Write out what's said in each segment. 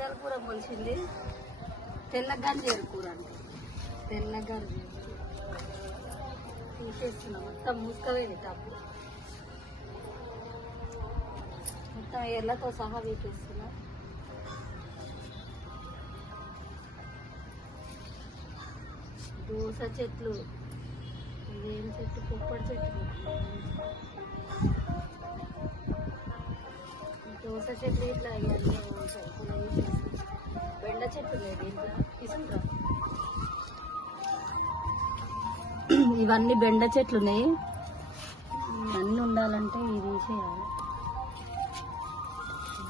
బచ్చాల కూర మొలిచింది. తెల్లగంజేరు కూర అంటే తెల్లగంజేరు తీసేస్తున్నాం. మొత్తం మూసుకపోయింది టప్పు, మొత్తం ఎర్లతో సహా తీసేస్తున్నా. దోస చెట్లు, ఇదేం చెట్టు, పొప్పడి చెట్లు, దోస చెట్లు ఇట్లా ఇవన్నీ ఉంటాయి. బెండ చెట్టు లేదు ఇట్లా తీసుకుంటా. ఇవన్నీ బెండ చెట్లు ఉన్నాయి. అన్నీ ఉండాలంటే ఇది తీసేయాలి.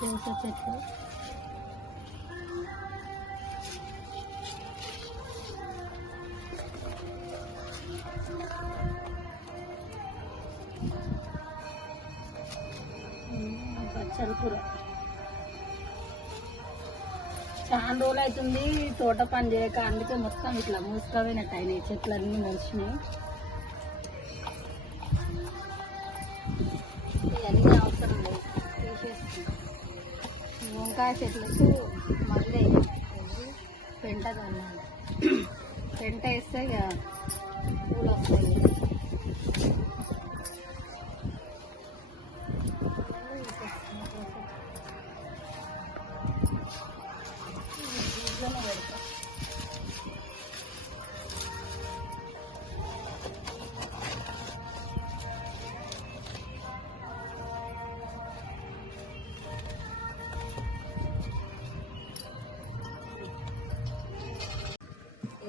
దోస చెట్లు, బచ్చల కూర. చాలా రోజులు అవుతుంది తోట పని చేయక, అందుకే మొత్తం ఇట్లా మూసుకపోయినట్టు అయినాయి, చెట్లన్నీ మొలిచినాయి. ఇవన్నీ అవసరం లేదు, తీసేస్తుంది. వంకాయ చెట్లకు మళ్ళీ పెంట కన్నాలి. పెంట వేస్తే ఇక పూలు వస్తాయి.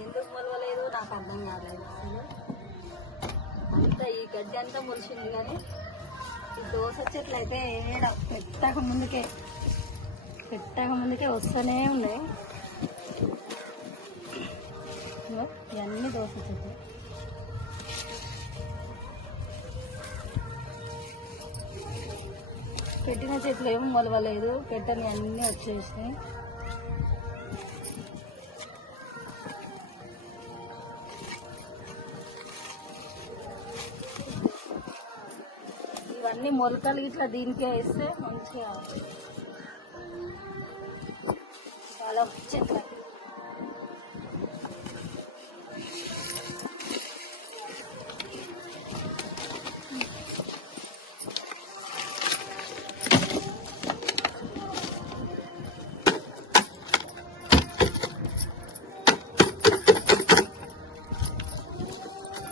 ఎందుకు మొలవలేదు నాకు అర్థం కాలేదు అసలు. అంతా ఈ గడ్డి అంతా మురిసింది, కానీ ఈ దోస చెట్లు అయితే ఏడ పెట్టక ముందుకే వస్తూనే ఉన్నాయి. ఇవన్నీ దోస చెట్లు. పెట్టిన చెట్లు ఏమో మొలవలేదు, పెట్టని అన్నీ వచ్చేసినాయి. ఇవన్నీ మొలకలు ఇట్లా దీనికే వేస్తే మంచిగా చాలా చెట్ల.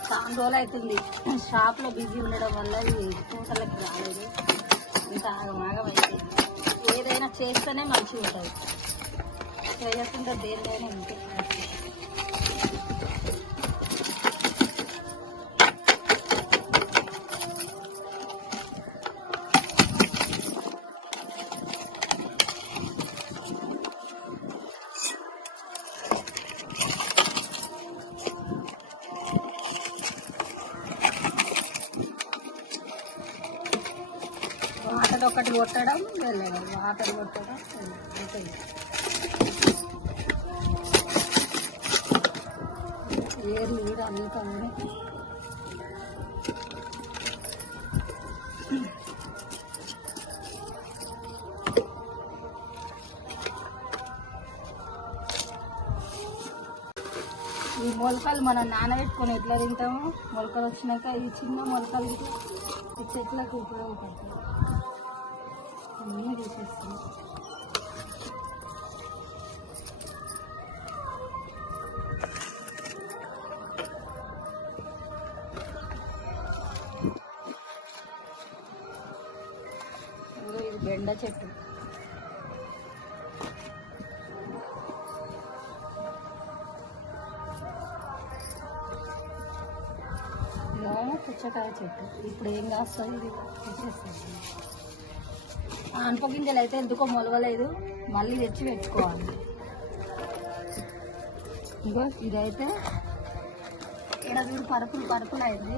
చాలా రోజులు అవుతుంది షాప్లో బిజీ ఉండడం వల్ల ఈ తోటలకు రాలేదు. ఇంత ఆగమాగమైంది. ఏదైనా చేస్తేనే మంచిగా ఉంటుంది, చేయకుండా దేనిదైనా ఉంటే. వాటర్ ఒకటి కొట్టడం వెళ్ళడం, వాటర్ కొట్టడం ఉంటుంది. ఏర్లు కూడా అందుతా ఈ మొలకలు మనం నానబెట్టుకొని ఎట్లా తింటాము, మొలకలు వచ్చినాక ఈ చిన్న మొలకలు ఈ చెట్లకు ఉపయోగపడతాయి. అన్నీ తీసేస్తాం. ఇది బెండ చెట్టు. పుచ్చకాయ చెట్టు. ఇప్పుడు ఏం కాస్తుంది, ఇది తీసేస్తుంది. ఆనప గింజలు అయితే ఎందుకో మొలవలేదు, మళ్ళీ తెచ్చి పెట్టుకోవాలి. ఇంకో ఇదైతే ఇక్కడ చూడు పరుపులు అయింది.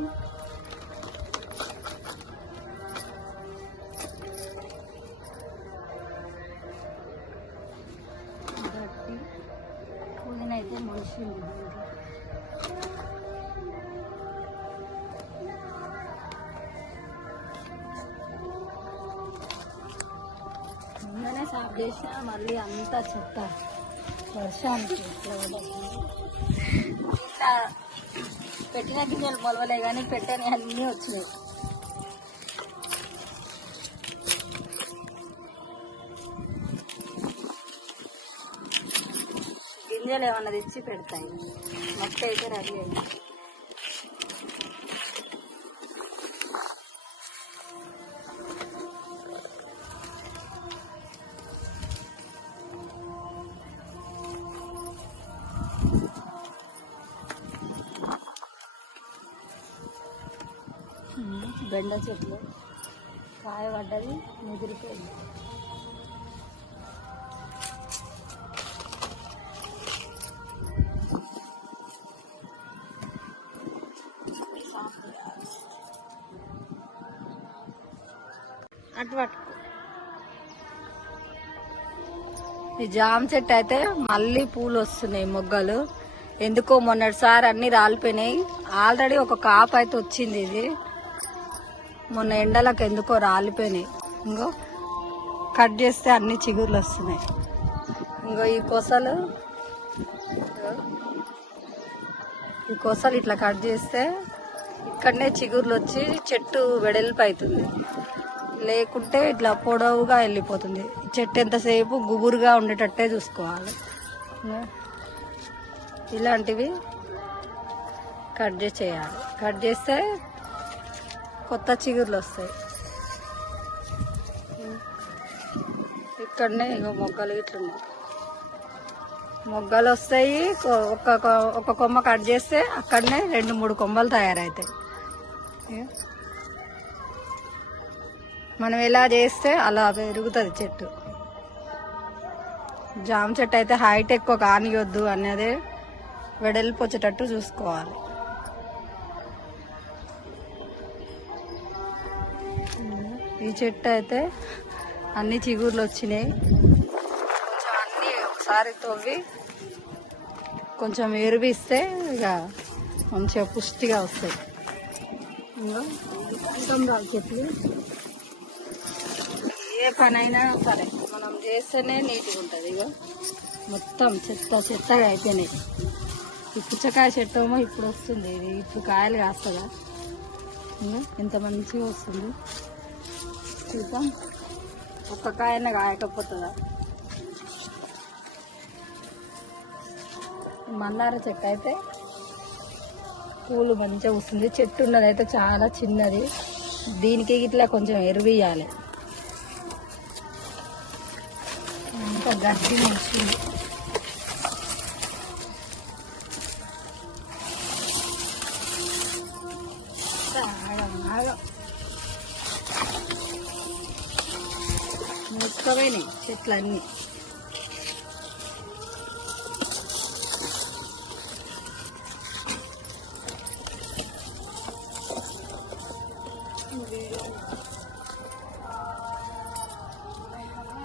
గట్టి పుదీనా అయితే మొలిచింది. నిన్ననే కట్ చేసినా మళ్ళీ అంతా చెత్త వర్షానికి ఇట్లా పెట్టిన గింజలు మొలవలే కానీ పెట్టని అన్నీ వచ్చినాయి. గింజలు ఏమన్నా తెచ్చి పెడతాయి. మొక్క అయితే రెడీ అయింది. బెండ చెట్లు కాయ పడ్డది, ముదిరిపోయింది. అటు పట్టుకో. ఈ జామ చెట్టు అయితే మళ్ళీ పూలు వస్తున్నాయి, మొగ్గలు. ఎందుకో మొన్నటిసారి అన్ని రాలిపోయినాయి. ఆల్రెడీ ఒక కాపు అయితే వచ్చింది. ఇది మొన్న ఎండలకు ఎందుకో రాలిపోయినాయి. ఇంకో కట్ చేస్తే అన్ని చిగుర్లు వస్తున్నాయి. ఇంకో ఈ కొసలు ఇట్లా కట్ చేస్తే ఇక్కడనే చిగుర్లు వచ్చి చెట్టు వెడల్పు అవుతుంది. లేకుంటే ఇట్లా పొడవుగా వెళ్ళిపోతుంది. చెట్టు ఎంతసేపు గుబురుగా ఉండేటట్టే చూసుకోవాలి. ఇలాంటివి కట్ చేయాలి. కట్ చేస్తే కొత్త చిగుర్లు వస్తాయి. ఇక్కడనే ఇగో మొగ్గలు ఇట్లున్నాయి. మొగ్గలు వస్తాయి. ఒక కొమ్మ కట్ చేస్తే అక్కడనే 2-3 కొమ్మలు తయారవుతాయి. మనం ఎలా చేస్తే అలా పెరుగుతుంది చెట్టు. జామ చెట్టు అయితే హైట్ ఎక్కువ కానియొద్దు అనేది వెడల్పు వచ్చేటట్టు చూసుకోవాలి. ఈ చెట్టు అయితే అన్ని చిగుర్లు వచ్చినాయి. కొంచెం అన్నీ ఒకసారి తవ్వి కొంచెం ఎరువిస్తే ఇక మంచిగా పుష్టిగా వస్తాయి. కనకాంబరాల చెట్లు ఏ పనైనా సరే మనం చేస్తేనే నీట్గా ఉంటుంది. ఇగో మొత్తం చెత్తగా అయిపోయినాయి. ఈ పుచ్చకాయ చెట్టు ఏమో ఇప్పుడు వస్తుంది. ఇది ఇప్పుడు కాయలు కాస్తుందా? ఎంత మంచిగా వస్తుంది. చూద్దాం ఒక్క కాయన కాయకపోతుందా. మల్లార చెట్టు అయితే పూలు మంచిగా వస్తుంది. చెట్టు ఉన్నది అయితే చాలా చిన్నది. దీనికి ఇట్లా కొంచెం ఎరువియాలి. అంత గడ్డి వస్తుంది. ముక్కపోయినాయి చెట్లన్నీ.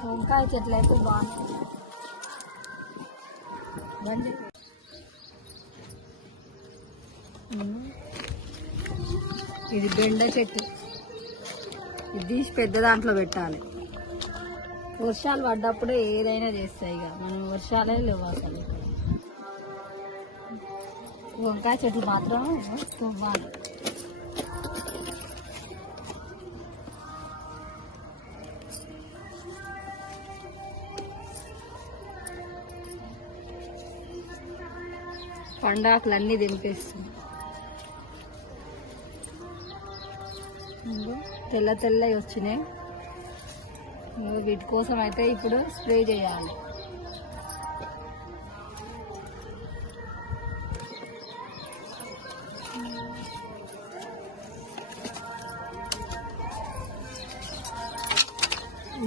వంకాయ చెట్లు అయితే బాగున్నాయి. ఇది బెండ చెట్టు. ఇది తీసి పెద్ద దాంట్లో పెట్టాలి. వర్షాలు పడ్డప్పుడే ఏదైనా చేస్తాయి. ఇక మనం వర్షాలే లేవు అసలు. వంకాయ చెట్లు మాత్రం తుమ్మాలి. పండాకులు అన్నీ దింపేస్తుంది. తెల్లవి వచ్చినాయి. వీటి కోసం అయితే ఇప్పుడు స్ప్రే చేయాలి.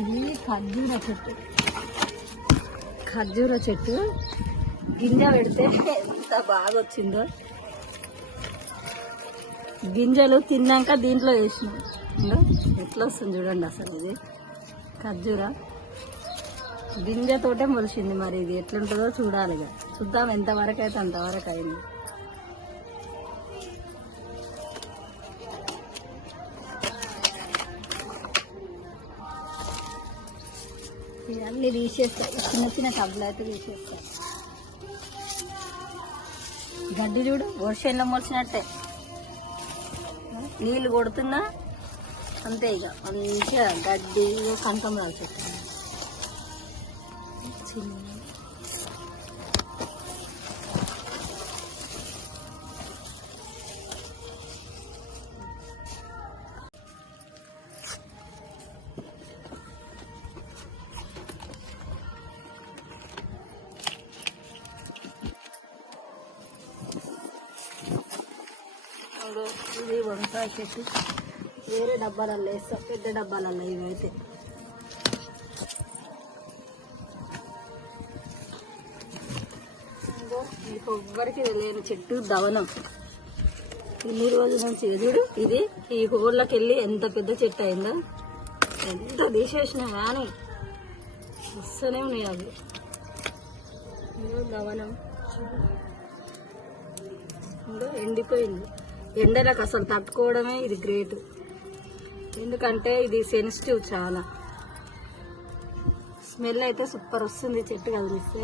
ఇది ఖర్జూర చెట్టు గింజ పెడితే ఎంత బాగా వచ్చిందో. గింజలు తిన్నాక దీంట్లో వేసినాం. ఎట్లా వస్తుంది చూడండి అసలు. ఇది ఖర్జూర గింజతోటే మొలిచింది. మరి ఇది ఎట్లుంటుందో చూడాలి. ఇక చూద్దాం ఎంతవరకు అయితే అంతవరకు అయింది. ఇవన్నీ అన్నీ తీసేస్తాయి, చిన్న చిన్న టబ్బులు అయితే తీసేస్తాయి. గడ్డి చూడు వర్షంలో మొలిచినట్టే, నీళ్ళు కొడుతున్నా అంతే. ఇక మంచిగా గడ్డి కనకాంబరాలు చెట్టు చిన్న ఇది వంకాయ చెట్టు. వేరే డబ్బాలలో వేస్తాం, పెద్ద డబ్బాలలో ఇవైతే. కొబ్బరికి లేని చెట్టు దవనం. ఇన్ని రోజుల నుంచి చూడు, ఇది ఈ హోళ్ళకి వెళ్ళి ఎంత పెద్ద చెట్టు అయిందో. ఎంత తీసేసినా కానీ వస్తూనే ఉన్నాయి అవి. దవనం ఎండిపోయింది. ఎండలకు అసలు తట్టుకోవడమే ఇది గ్రేట్, ఎందుకంటే ఇది సెన్సిటివ్ చాలా. స్మెల్ అయితే సూపర్ వస్తుంది చెట్టు కదిలిస్తే.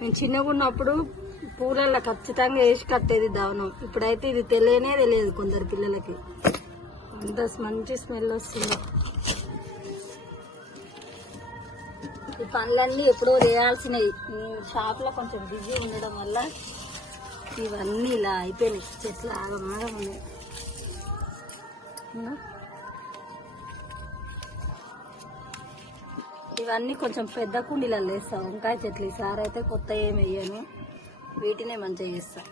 నేను చిన్నగా ఉన్నప్పుడు పూలల్లో ఖచ్చితంగా వేసి కట్టేది దవనం. ఇప్పుడైతే ఇది తెలియదు కొందరు పిల్లలకి, అంత మంచి స్మెల్ వస్తుంది. ఈ పనులన్నీ ఎప్పుడో చేయాల్సినవి. షాప్లో కొంచెం బిజీ ఉండడం వల్ల ఇవన్నీ ఇలా అయిపోయినాయి. చెట్లు ఆగమాగం ఉన్నాయి. ఇవన్నీ కొంచెం పెద్ద కుండీలలో వేస్తా వంకాయ చెట్లు. ఈసారి అయితే కొత్త ఏమి వేయను, వీటినే మంచిగా చేస్తా.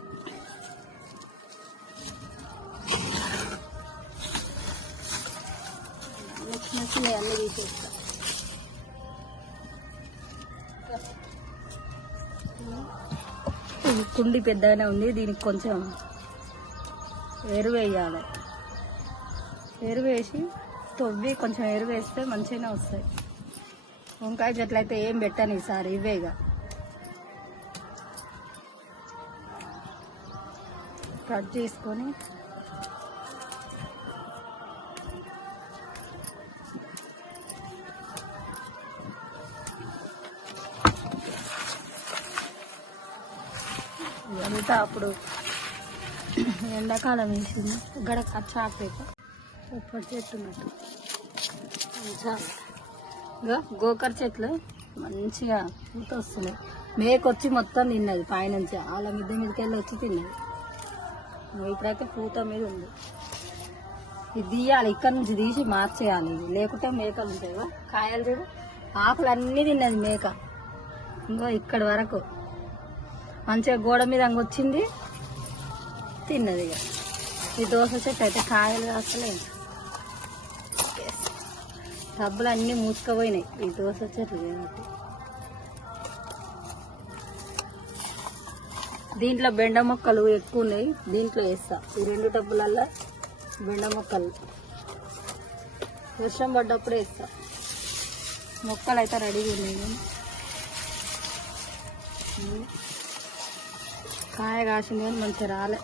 చిన్న చిన్నవి అన్నీ తీసేస్తా. కుండి పెద్దగానే ఉంది, దీనికి కొంచెం ఎరువు వేయాలి. ఎరువు వేసి తవ్వి కొంచెం ఎరువు వేస్తే మంచిగానే వస్తాయి. వంకాయ చెట్లు అయితే ఏం పెట్టాను ఈసారి, ఇవేగా కట్ చేసుకొని ఇదంతా అప్పుడు ఎండాకాలం వేసింది. ఇక్కడ చాపేట సూపర్ చెట్టు ఉన్నట్టు. గోకర చెట్లు మంచిగా పూత వస్తున్నాయి. మేకొచ్చి మొత్తం తిన్నది పైనుంచి, వాళ్ళ మిద్దె మీదకి వెళ్ళి వచ్చి తిన్నది. ఇప్పుడైతే పూత మీద ఉంది. ఇది తీయాలి, ఇక్కడ నుంచి తీసి మార్చేయాలి. ఇది లేకుంటే మేకలు ఉంటాయి కదా, కాయలు చూడు ఆకులు అన్నీ తిన్నది మేక. ఇంకో ఇక్కడి వరకు మంచిగా గోడ మీద వచ్చింది తిన్నది. ఇక ఈ దోస చెట్టు అయితే కాయలు కాస్తలే, డబ్బులు అన్నీ మూసుకుపోయినాయి ఈ దోస చెట్లు కాబట్టి. దీంట్లో బెండ మొక్కలు ఎక్కువ ఉన్నాయి, దీంట్లో వేస్తా. ఈ 2 డబ్బులల్లో బెండ మొక్కలు వర్షం పడ్డప్పుడు వేస్తా. మొక్కలు అయితే రెడీగా ఉన్నాయి. కాయ కాసింది కానీ మంచిగా రాలే.